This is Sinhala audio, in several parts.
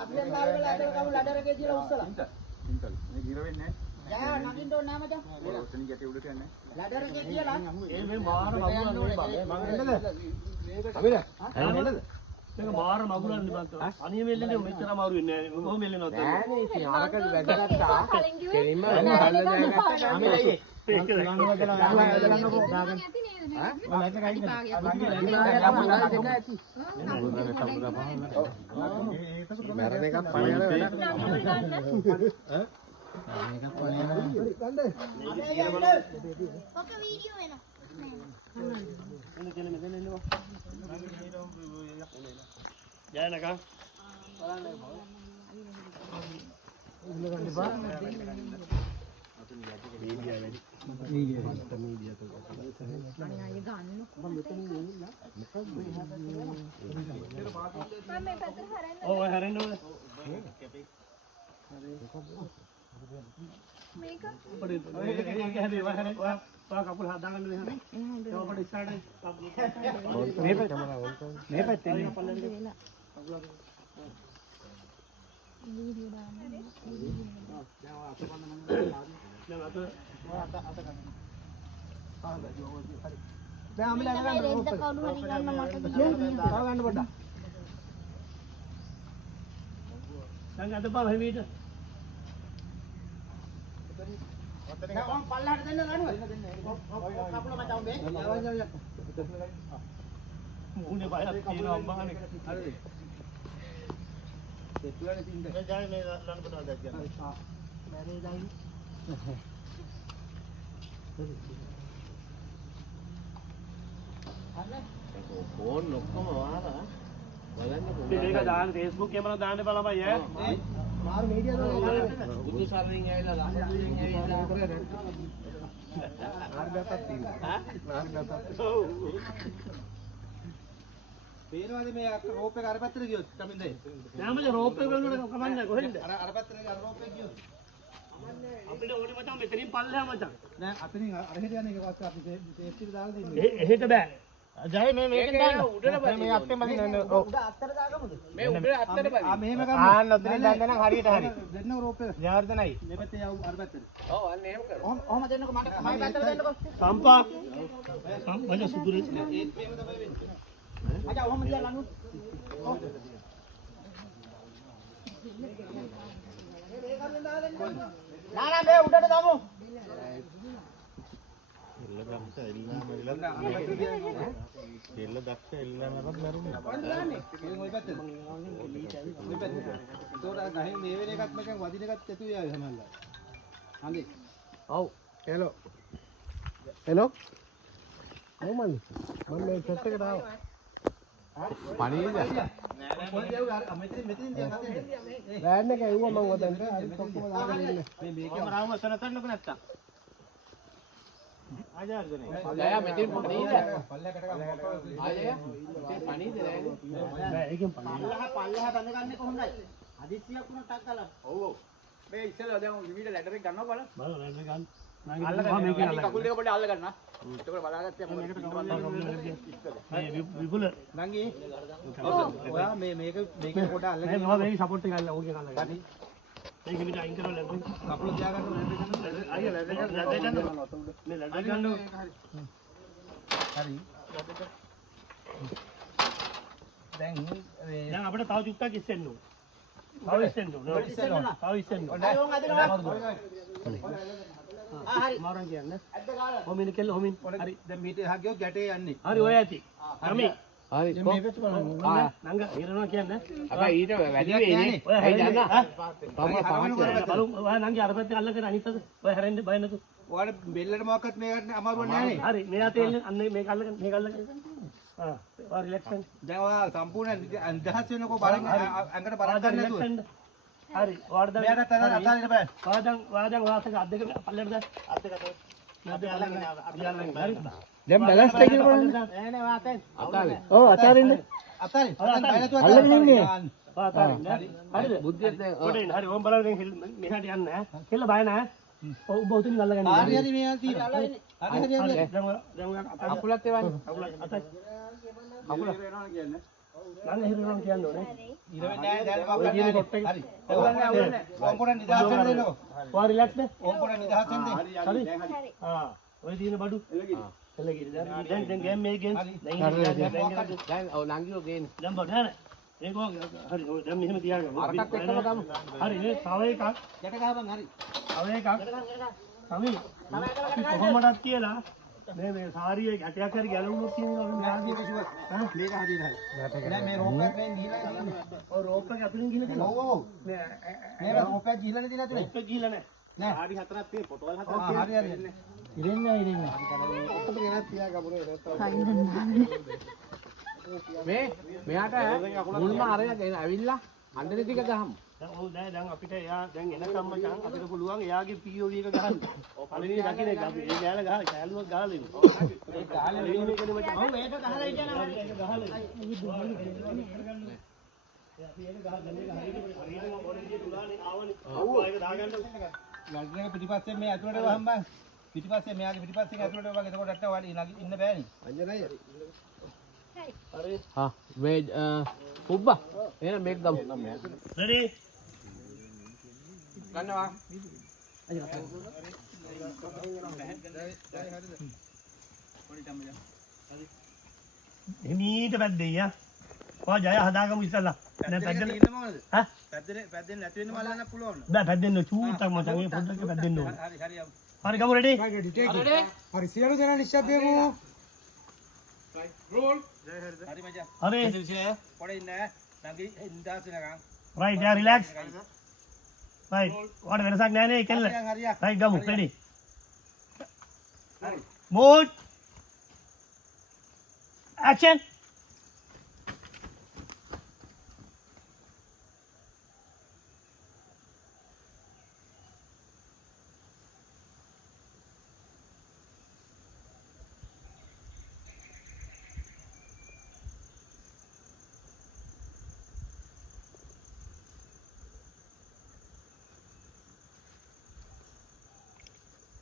අපෙන් බාරවල ඇදලා කමු ලඩරකේ තියලා උස්සලා. සින්තල්. මේ ගිර වෙන්නේ නැහැ. යා නගින්න ඕන නෑ මචං. ඔතන ගැටේ උඩට යන්නේ. ලඩරකේ තියලා. මේ මාර මගුලන්නේ මම එන්නද? අපිද? එන්නද? මේක මාර මගුලන්නේ බං. අනිය මෙල්ලනේ මෙච්චර අමාරු වෙන්නේ නැහැ. කොහොම මෙල්ලනවද? නෑනේ ඉතින් ආරකට වැදගත්තා. කෙලින්ම හල්ල දැනගත්තා. අමිලයි. ඒක ගන්න වැදලන්නකෝ දාගන්න. ඈ? මම ඇත්ත කයිද? මරණ එකක් පණ යන වැඩක්. ඈ? මේකක් පණ යන. ඔක වීඩියෝ වෙනවා. ජයනකා ඔය හැරෙන්න ඕනේ මේක පොඩි ඒක හැදේ වහරේ ඔය කකුල හදාගන්න දෙන්න ඒක පොඩි ඉස්සරහට මේ පැත්තේ වීඩියෝ දාන්න දැන් අම්මලා ගන්න රෙද්ද කවුරු හරි ගන්න මට තව ගන්න පොඩ්ඩක් දැන් අද බා හැමීට ඔම් පල්ලහට දෙන්න ගන්නවා. කපුල මචං මේ. මුහුණේ බයක් තියෙනවා අම්මානේ. හරිද? දෙතුලනේ තින්ද. මේ ජායි මේ ලන්න පොඩක් දැක්කම. මැරේ දායි. ෆෝන් ඔක්කොම වාලා බලන්න මේක දාන්න Facebook එකේ මම දාන්න බලපන් ඈ. මාරු මීඩියා වල බුදු සරණින් ඇවිල්ලා ලාහුලින් ඇවිල්ලා මාර්ගයක් තියෙනවා. මාර්ගයක්. ඔව්. පේනවාද මේ රෝප් එක අර පැත්තට ගියොත් කමින්දේ. යාමද රෝප් එක වලට කමන්නේ කොහෙන්ද? අර පැත්තට අර රෝප් එක ගියොත්. අපිට ඕනේ මචං මෙතනින් පල්ලෙහා මචං. නෑ අතනින් අර හෙට යන එක පස්සේ අපි සේෆ්ටි එක දාලා දෙන්නේ. එහෙට බෑ. ජය මේ මේකෙන් දාන්න. උඩට බයි. මේ අත්තෙන් බහින්න. ඔව්. උඩ අත්තර දාගමුද? මේ උඩට අත්තට බයි. ආ මෙහෙම ගන්න. ආන්න ඔතනින් දාන්න නම් හරියට හරි. දෙන්න රෝප් එක. ජනාර්දනයි. මේ පැත්තේ යවු අර පැත්තට. ඔව් අන්න එහෙම කරමු. ඔහොම දෙන්නකො මට මයි පැත්තට දෙන්නකො. සම්පා. මචං සුදුරේ. ඒත් මෙහෙම තමයි වෙන්නේ. මචං ඔහොම දිලා ලනු. නා මේ උඩට දාමු. දෙල්ල දැක්ක එල්ලමවත් මරුනේ. මේ ওই පැත්තේ. ওই පැත්තේ. ඒතකොට ගහින් මේ වෙන එකත් මචං වදින එකත් ඇතුළේ ආවේ හැමල්ලා. හන්දේ. ඔව්. හෙලෝ. හෙලෝ. ඔව් මල්ලි. මම මේ සෙට් එකට ආවා. පණීද? කොහෙද යවුවේ? අර මෙතනින් තියන් හදන්නේ. වෑන් එක එව්වා මම ඔතනට. අනිත් ඔක්කොම දාගෙන ඉන්නේ. මේ මේකේ කැමරාවම සනතන්නකො නැත්තම්. ආජාර්දනේ. අය මෙතෙන් පණීද? පල්ලයකට ගමු. අය මෙතෙන් පණීද නෑනේ. බෑ ඒකෙන් පල්ලෙහා. පල්ලහ බඳගන්නේ කොහොමදයි? හදිස්සියක් වුණා ටක් ගාලා. ඔව් ඔව්. මේ ඉස්සෙල්ලා දැන් විවිධ ලැඩර් එක ගන්නවා බලන්න. බලන්න රැඳ ගන්න. අල්ලගන්න. මේකේ කකුල් දෙක පොඩ්ඩක් අල්ලගන්න. එතකොට බලාගත්තේ මොකද? විපුල නංගි. ඔයා මේක පොඩ්ඩක් අල්ලගෙන මම මේක සපෝට් එක අල්ල ඕකේ ගන්න ගන්න. මේක විතර අයින් කරවල නේද? කකුල තියාගන්න අයිය ලැබ ගන්න මේ ලැබ ගන්න හරි. දැන් දැන් අපිට තව චුට්ටක් ඉස්සෙන්න ඕන. තව ඉස්සෙන්න ඕන. තව ඉස්සෙන්න ඕන. අය ඕන් අදිනවා. හරි. මාරන් කියන්නේ. හොමින් කෙල්ල හොමින්. හරි. දැන් මීට එහා ගියොත් ගැටේ යන්නේ. හරි ඔය ඇති. කමි. හරි. මේ පැත්ත බලන්න. නංග ඉරනවා කියන්නේ. අපා ඊට වැඩි වෙන්නේ. ඔය ඇයි හැරෙන්න. දන්නා? තම පහක් බලමු ඔය නංගි අර පැත්තේ අල්ලගෙන අනිත් අත. ඔය හැරෙන්න බය නැතු. ඔයාලට බෙල්ලට මොකක්වත් මේකට අමාරුවක් නැහැ නේ. හරි මේ අතේ එන්නේ අන්න මේක අල්ලගෙන මේක අල්ලගෙන. ඔය රිලැක්ස් වෙන්න. දැන් ඔයා සම්පූර්ණ නිදහස් වෙනකෝ බලන්න අඟට බරක් ගන්න නැතුව. හරි ඔයාලට දැන් මෙයාට අතාරින්න බෑ. වාදන් වාසක අත් දෙක පල්ලෙට දාන්න. අත් දෙක අතේ. නැද්ද අල්ලගෙන අපි අල්ලගෙන හරි. දැන් බැලන්ස් එකේ බලන්න. නෑ නෑ වාතෙන්. අතාරින්න. ඔව් අතාරින්න. අතාරින්න. බය නැතුව අල්ලගෙන ඉන්නේ. අතාරින්න. හරිද? බුද්ධියත් දැන් කොටින් හරි ඕම් බලන්න මෙහාට යන්න ඈ. කෙල්ල බය නැහැ. ඔව් උතුමින් අල්ලගන්න. හරි හරි මේ තියෙනවා. හරි හරි හරි. දැන් අකුලත් එවන්නේ. අකුල අතයි. කකුල වෙනවා කියන්නේ. නම් හිරුණා කියන්න ඕනේ. ඉර වෙන්නේ නැහැ දැන් මම කරන්නේ. හරි. ඕගොල්ලෝ ඕම් පොඩ නිදහසෙන් දෙන්නකො. ඔයා රිලැක්ස් නේ? ඕම් පොඩ නිදහසෙන් දෙන්න. හරි. ආ ඔය තියෙන බඩු. එළගිරි. දැන් ගේම් මේ ගේම්. දැන් ඔව් නංගියෝ ගේන. දැන් බඩ නෑ. ඒක හරි. ඔය දැන් මෙහෙම තියාගන්න. අරකට එක්කම ගමු. හරි නේ. තව එකක්. යට ගහපන් හරි. තව එකක්. සමි. අපි කොහොමදත් කියලා මේ සාරියේ ගැටයක් හරි ගැලවුණොත් තියෙනවා මේක කිසිවක්. මේක හරියට හරි. නෑ මේ රෝප් එකෙන් ගිහිල්ලා යනවා. ඔය රෝප් එක අතුලින් ගිහලා තියෙනවා. ඔව් ඔව්. මේ රෝප් එක ගිහිල්ලා නැති නේද? රෝප් එක ගිහලා නෑ. නෑ. ආඩි හතරක් තියෙන පොටවල් හතරක් හරි හරි. ඉරෙන්නේ මේ මෙයාට මුල්ම අරගෙන ඇවිල්ලා අඬන ටික ගහමු. දැන් අපිට එයා දැන් එනකම් මචං අපිට පුළුවන් එයාගේ POV එක ගහන්න. පළවෙනි දකින්න එක අපි ඒ ගෑල ගහලා කැලුවක් ගහලා ඉමු. ඒ ගහලා වෙන මේකනේ මචං. ඔව් ඒක ගහලා ඉන්නේ නැහැ. ඒක ගහලා. අපි ඒක ගහගන්න එක හරියටම මොඩේ තුලානේ ආවනේ. ඔව් ඒක දාගන්න. ලඩනක පිටිපස්සේ මේ ඇතුළට වහම් බං. පිටිපස්සේ මෙයාගේ පිටිපස්සේ ඇතුළට වගේ එතකොට නැත්තම් වාඩි ඉන්න බෑනේ. අංජනයි. හරි. හා මේ පුබ්බා එහෙනම් මේක ගමු. රෙඩි. ගන්නවා. එමීට වැද්දෙయ్యා. ඔයා ජය හදාගමු ඉස්සලා. දැන් පැද්දෙන්න. හා? පැද්දෙන්න නැති වෙන්න බලන්න පුළුවන්. බෑ පැද්දෙන්න චූටක් මචං ඒ පොඩ්ඩක් පැද්දෙන්න ඕනේ. හරි හරි යමු. හරි ගමු රෙඩි. හරි සියලු දෙනා නිශ්ශබ්ද වෙමු. රෝල්. හරි මචං. හරි. පොඩ ඉන්න නංගි ඉඳාස් වෙනකන්. රයිට් යා රිලැක්ස්. රයිට්. ඔයාලට වෙනසක් නැහැ නේ කෙල්ල. රයිට් ගමු රෙඩි. හරි. මූඩ්. ඇක්ෂන්.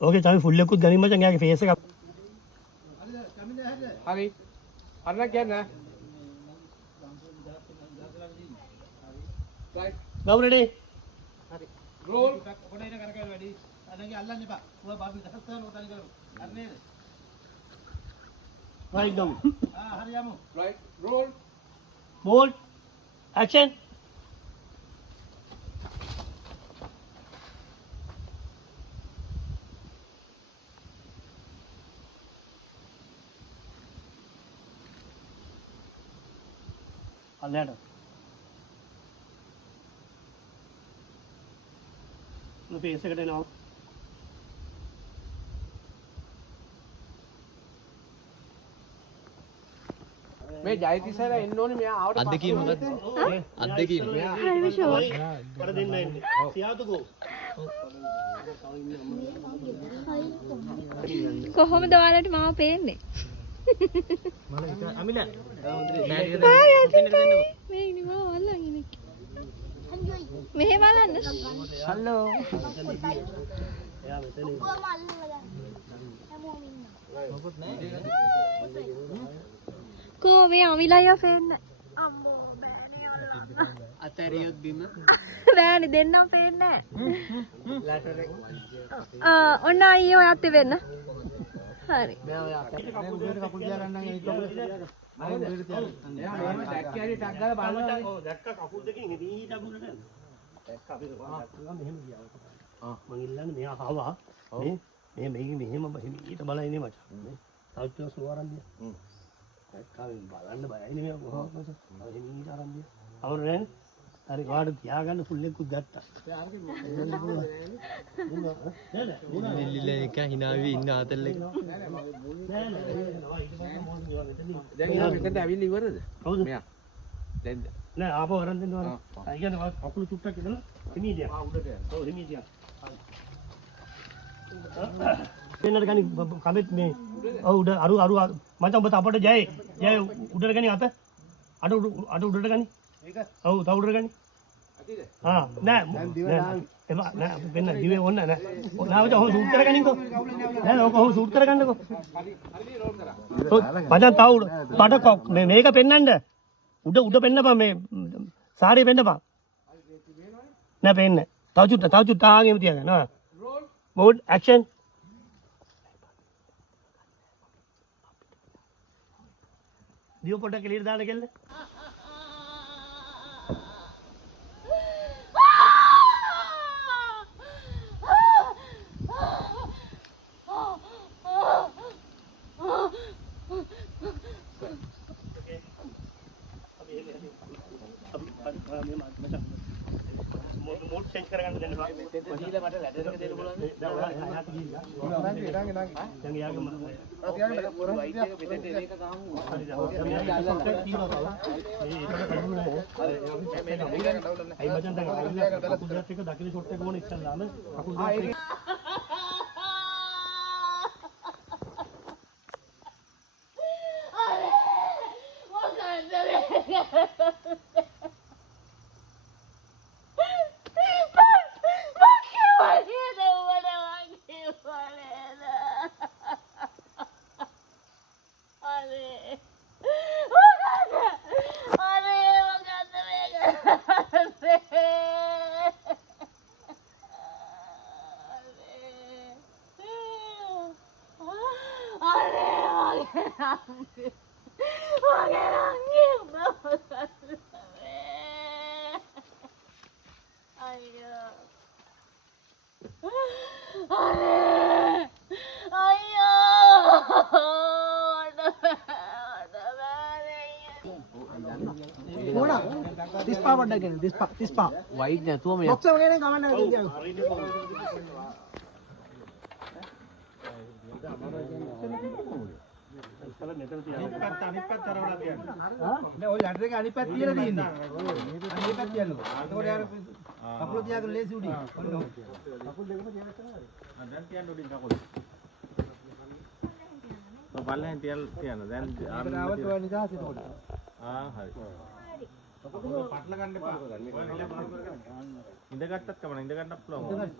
ओके चाहे फुल कुछ गनी मचा क्या फेस का හරි. අරන කියන්න. गम रेडी රෝල්. පොඩ ඉන්න කරකැල වැඩි. අනගේ අල්ලන්න එපා. ඔය බාබි දහස් කරන උතන කරු. හරි නේද? राइट गम හරි යමු. Right roll. मोड एक्शन අල්ලන්න මේ ෆේස් එකට එනවා මේ ජයතිසර එන්න ඕනේ මෙයා ආවට අද්දකීම මොකද්ද? අද්දකීම. හරිම ෂෝක්. වර දෙන්න ඉන්නේ සියාතුකෝ කොහොමද ඔයාලට මාව පේන්නේ? අමිල මේ ඉනිවා වල්ලන් ඉන්නේ. මෙහෙ බලන්න. හලෝ. එයා මෙතන කොහොම අල්ලලා හැමෝම ඉන්නවා. කෝ මේ අමිලයියා පේන්නේ. අම්මෝ බෑනේ අල්ලන්න. අතරියොත් බිම. බෑනේ දෙන්නම් පේන්නේ නැහැ. ඔන්න අයියෝ ඔයත් වෙන්න. හරි. කපුල් තියාගන්න ඒක කපුල්. එයා මෙහෙම ටැක්කේ ටක් ගාලා බලනවා. ඔව් දැක්ක කකුල් දෙකෙන් එදී ඩබුල නේද දැක්ක අපි මෙහෙම ගියා මම ඉල්ලන්නේ මෙයා ආවා මේ මෙහෙම ඊට බලයිනේ මචං මේ තාත්තෝ සුවරන්දිය දැක්කම බලන්න බයයිනේ මෙයා කොහොමද මචං ඊට ආරම්භය අවරෙන් හරි වාඩ තියාගන්න ෆුල් එකකුත් ගත්තා නිල්ලිලා එක හිනාවි ඉන්න ආතල් එක. දැන් ඉතින් මෙතනට ඇවිල්ලා ඉවරද? කවුද මෙයා. දැන් නෑ ආපහු වරන් දෙන්න වර අය කියන්නේ කකුල චුට්ටක් ඉඳලා හිමීදියා ඔව් හිමීදියා දෙන්නට ගනි කමෙත් මේ ඔව් උඩ අරු මචං ඔබ අපට ජය උඩට ගනි අත අඩ උඩට ගනි ඒක ඔව් තව උඩට ගනි ආ නෑ නෑ වෙන්න දිවේ ඕන්න නෑ නාවද ඔහොම සූට් කරගනින්කෝ නෑ ඔක ඔහොම සූට් කරගන්නකෝ මචං තව උඩ බඩ මේක පෙන්නන්න උඩ පෙන්නපන් මේ සාරිය පෙන්නපන්. නෑ පෙන්නේ. තව චුට්ට ආගෙම තියාගන්න. ආ. Mode action. දියෝ පොඩ්ඩක් එළියට දාන්න කෙල්ල. මෝඩ් චේන්ජ් කරගන්න දෙන්න බෑ. දීලා මට ලැඩර් එක දෙන්න පුළුවන්ද? දැන් යාට ගිහිල්ලා. දැන් යාගේ මම. වයිට් එක පිටේ දෙන එක ගහමු. අයි මචං දැන් කකුල් දෙක එක දකුණේ ෂොට් එක ඕනේ ඉස්සල්ලාම කකුල් දෙක වයිට් නැතුවම යන්න. අනිත් පැත්ත අරවලා තියන්න. නෑ ඔය ලැඩර් එකේ අනිත් පැත්ත තියලා තියෙන්නේ. අනිත් පැත්ත තියන්නකෝ. එතකොට යාර කකුල තියාගෙන ලේසි උඩින්. කකුල් දෙකම තියලා කරනවා. දැන් තියන්න උඩින් කකුල. බලෙන් තියන්න දැන් ආවත් ඔය නිදාස් එතකොට. හරි. පටල ගන්න එපා. ඉඳගත්තත් කමන ඉඳ ගන්නත් පුළුවන්.